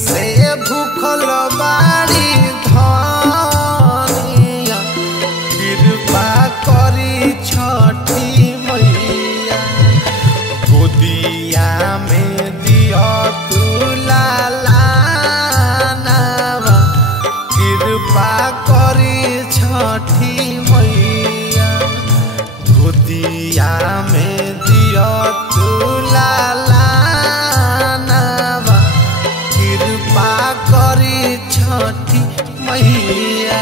से भूखल बाड़ी धनिया कृपा करी छठी मैया गोदिया में दिया तू लालानावा कृपा करी छठी मैया गोदिया में दिया तू लालानावा कृपा करी छठी मैया।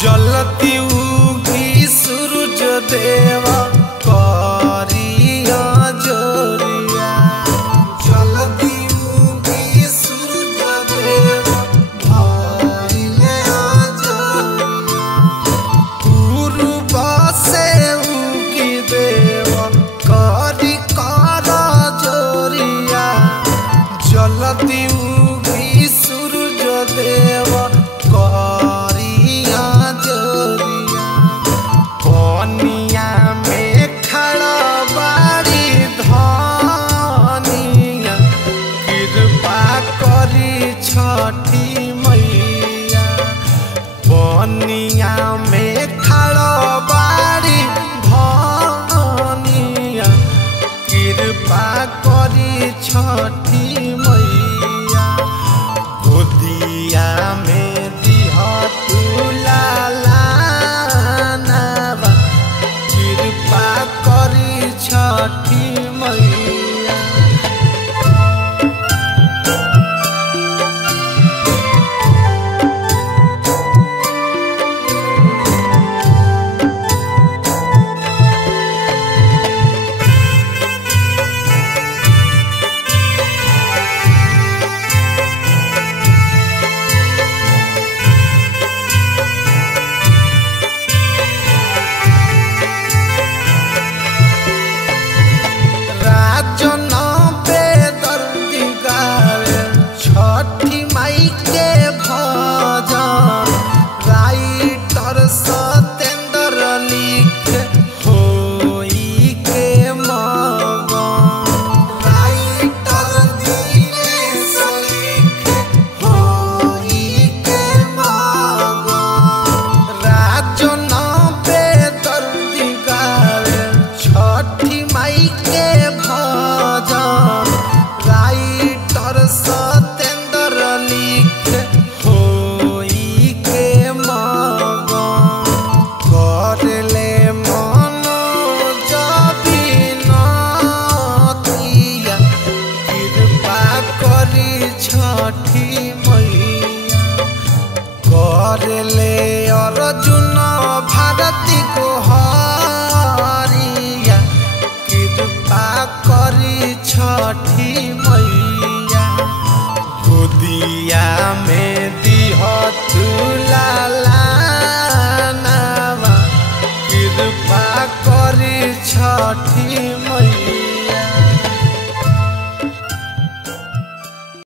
जलती उगी सूरज देवा करिया जोरिया जलती उगी सूरज देवा भइले जोरिया पूर्व से उगी देवा करी कर जोरिया जलती उगी सूरज देवा पनिया में खड़ा बाड़ी धनिया कृपा करी छठी मैया पनिया में खड़ा बाड़ी धनिया कृपा करी छठी मैया गोदिया में दिहा तू लालानावा कृपा करी छठी मैया। छठी माई के भजन राइटर सतेंद्र लिखे होई के मगन राइटर दिनेश लिखे होई के मगन राजन बेदर्दी गावे छठी माई के भजन राइटर सतेंद्र लिखे होई के मगन करले मनोज बिनतिया कृपा करी छठी मैया करले अर्जुन भारती को हरिया कृपा करी छठी मैया गोदिया में